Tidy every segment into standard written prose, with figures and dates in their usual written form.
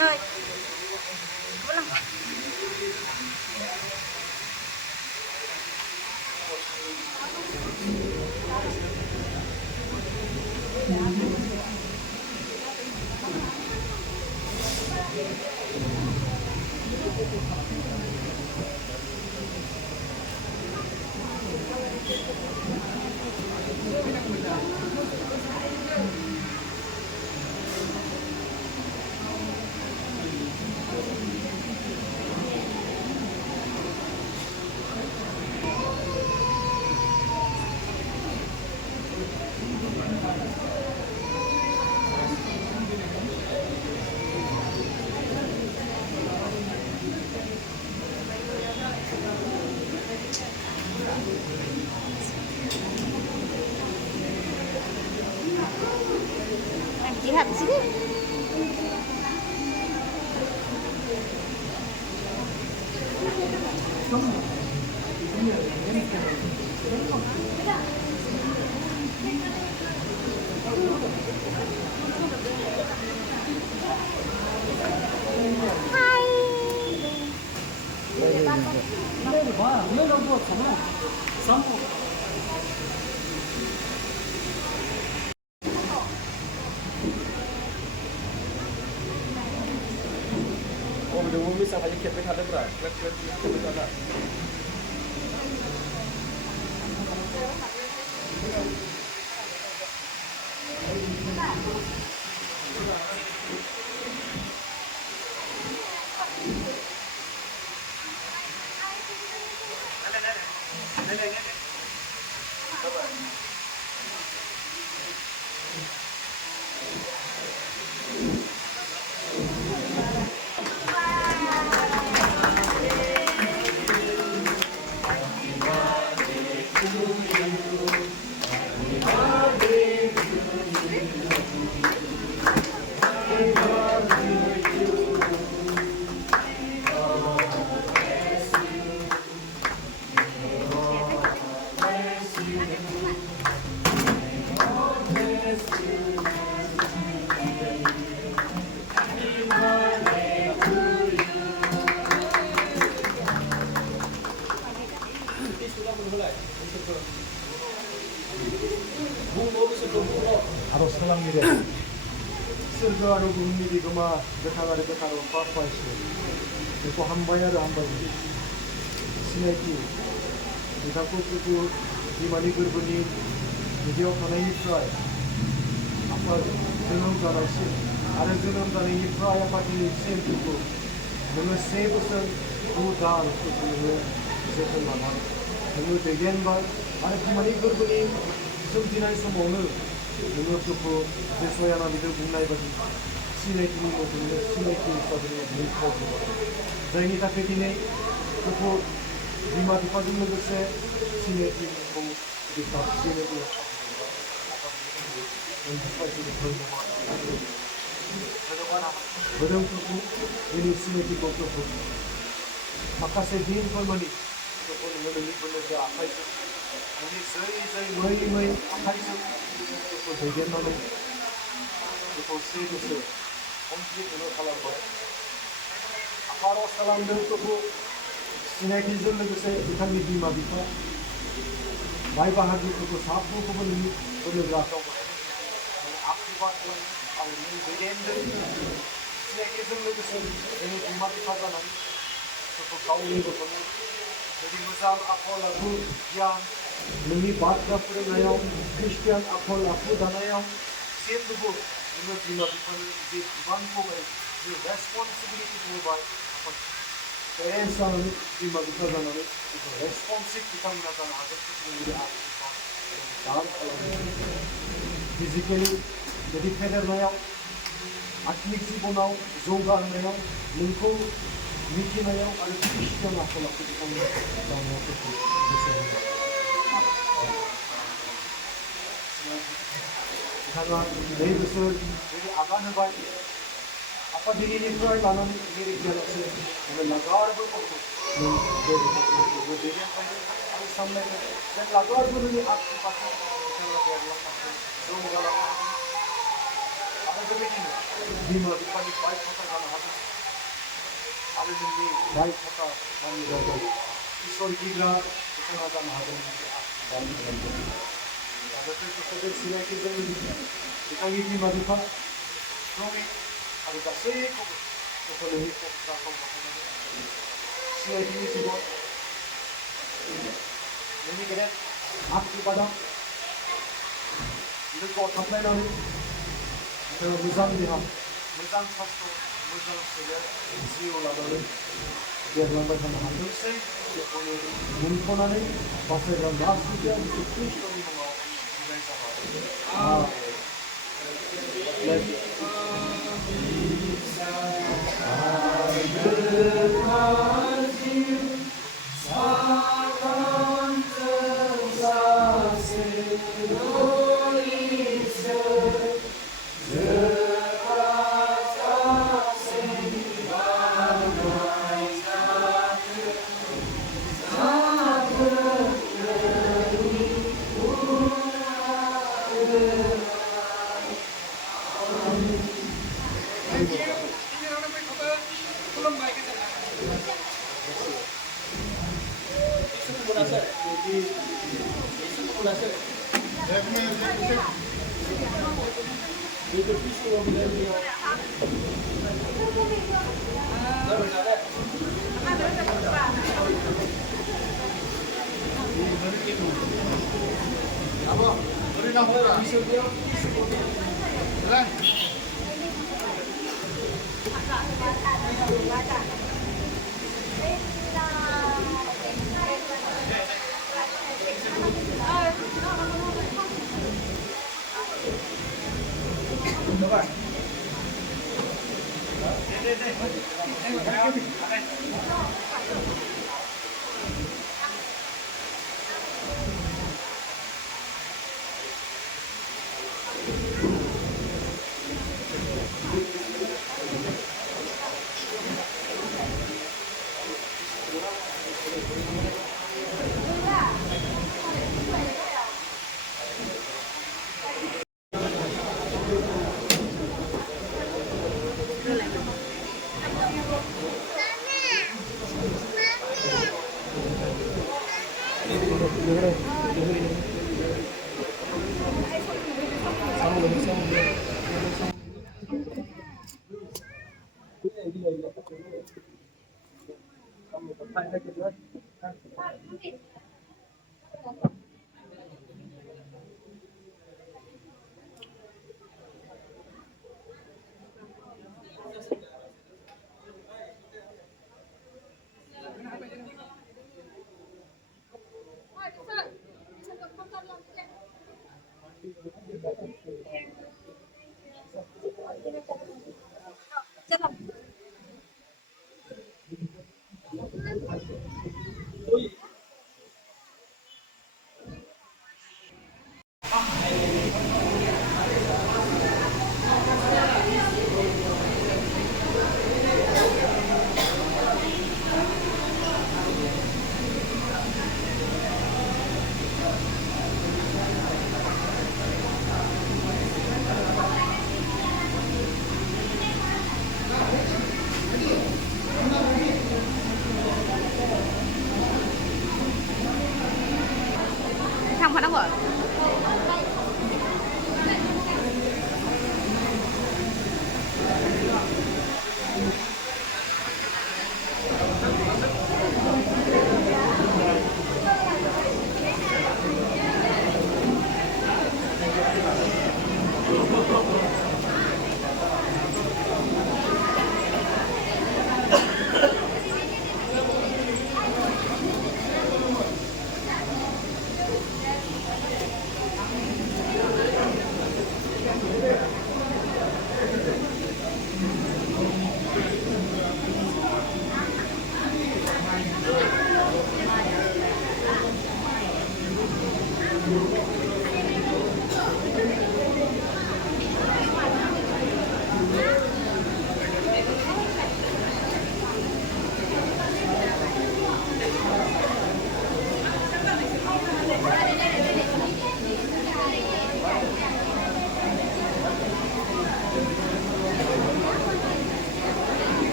Rồi, pulang. Lihat di sini. Udah mau bisa aja kepek ada berat, kepek ada. 바로 성황일에 쓸거하는 국민이 그마 몇하가를 몇하로 파파이시고 그리고 한번야를 한번 스네키 이다고 그리고 이만희 그분이 드디어 하나님 프라이 아빠 전원가라시 아래 전원가는 이 프라이 아파트는 세우고 너는 세부선 부다를 그분을 이제는 만나 너는 대견반 아래 이만희 그분이 성진한 소모는 능력 좋고 소야나 믿을 국나이거든 신의 기능을 듣는 신의 기능을 써드리는 문포고 저희니 다 배디네 그리고 니마 디파주는 것에 신의 기능을 우리가 신의 기능을 버정 그리고 얘는 신의 기능을 그리고 마카세 딘 걸머니 그리고 너는 이번에 아파 있어 우리 저희 아파 있어 또 대견만은 또 세계에서 엄청 노력하는 거예요. 바로 사람들 또 신의 기술을 그새 이탈리 비마비파 마이바하기 또 사부 부분이 돌려들어왔던 거예요. 앞뒤가 또 대견들 신의 기술을 그새 비마비파가 나니 또 가오는 것도 jadi misal aku lagu yang lebih baca perayaan Kristen aku lagu dan yang siap tuh menurut lima di bangku the responsibility to buy apa perensan lima bisa dan itu responsif kita mengatakan ada kemudian dalam physically jadi feder yang आत्मिक जिबनाव जौगाहोनायाव नोंखौ मिथिनायाव आरो खृष्टान आखल आखुखौ दावनायफोरखौ गोसो होनाय बिथाङा नै बोसोर बेबायदि आगान होबाय आफादगिरिनिफ्राय लानानै मेरिटियालासे माने लागारबो नों बे दैदेनबाय आरो सामलायबाय जों लागारबो नोंनि आखु फाखु बिथाङा देरलांनो जौगालांनो आरो बेबायदिनो बिमा बिफानि बाय खथा जानो हागोन आरो जोंनि बाय खथा मानिजागोन इसोर गिग्रा बिथाङा जानो हागोन मोनसे आखु दानो आरो बेफोरखौ सिनायथि जों बिथांनि बिमा बिफा नङि आरो गासैखौबो गथ'नि जाखां बाहायनानै सिनायथिनि जिबन नोंनि गेदेर आखिबादा लोगोआव थांलायनानै बिथाङा मोजां देहा मोजां सास्थ्र मोजां सोलेर जिउ लानानै देरलांबाय थानो हाथोंसै बेखौनो मुंख'नानै बासायग्रा गासैबो जिसु ख्रीष्टनि मुङाव बिनाय जाबाय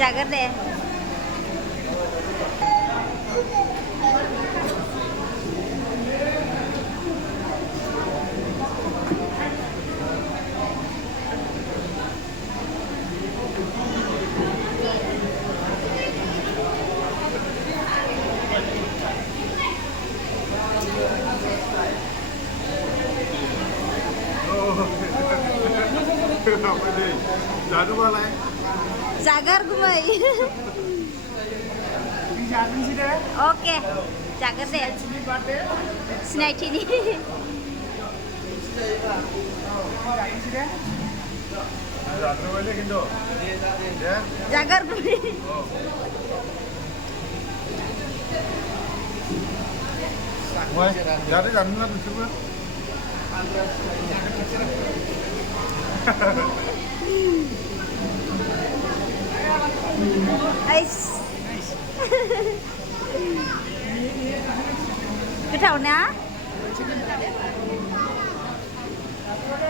जागोन दे Jangan malah. जागार गुमै Jangan sih deh. oke जागोन दे सिनायथिनि Jangan malah gitu. Ya. जागार गुमै Wah, jadi jangan lah betul. Ais. गोथाव ना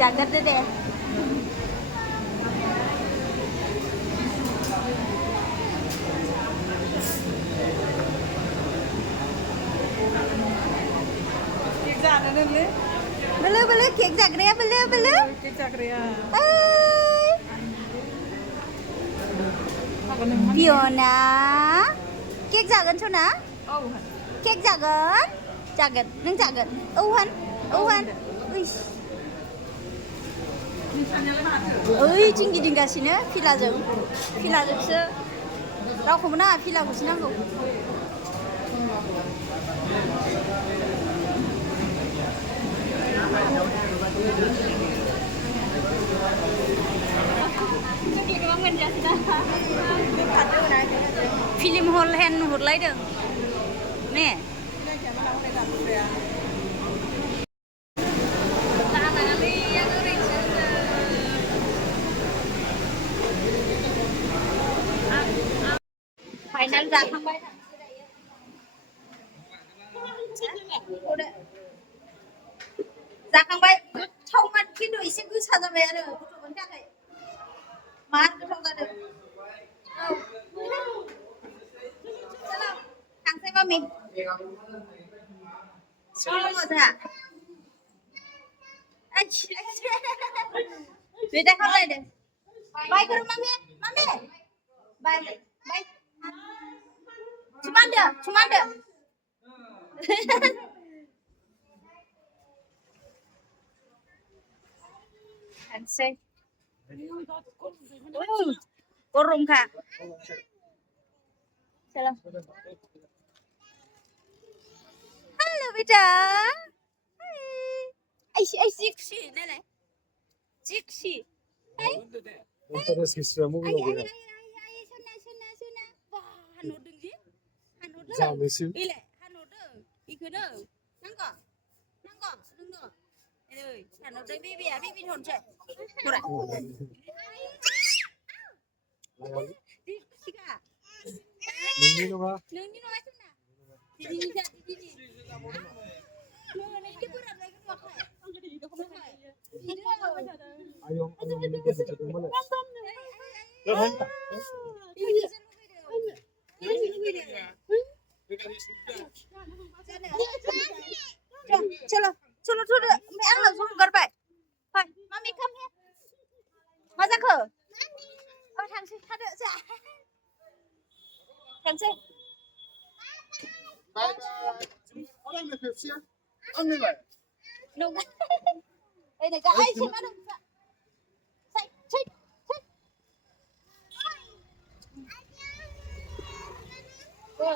जागोन दे Belu belu kek जाग्राया belu belu Kek जाग्राया Fiona kek जागोन सना औ kek जागोन जागोन नों जागोन औहान ओइस ओइथिं गिदिंगासिनो फिलाजोंसो रावखौबो नाङा फिलाखौसो नांगौ फिल्म हल हेन नुहुरलायदों ने फाइनाल जाखांबाय जाखांबाय गोथावमोन खिन्थु एसे गोसा जाबाय आरो गथ'फोरनि थाखाय मार गोथाव जादों औ चलो थांसै मामि स्कुल दङ जोंहा बेदा खालायदों बाय करो मामि bye Cumanda Ansay Kurung kak Salam Halo beda Hai Jixi nene Jixi Hai Terus istrimu belum ya? Sana Wah hanudeng ji Hanudeng Jangan sih. Ile hanudeng Ikono Nangko Nunggu Ơi hanudeng bibi ya bibi thon chơi Kurang Jika Ini loh. Nunggu no sana Didi Ini kurang lagi makan Ayo, ini dia satu mana? Loh, चलो मैं आंनो जों गारबाय फाय मामि come here मा जाखो थांसै थादो जा थांसै Orang nak siap. Ambil lah. nunggu ini guys sini dong cek Oh,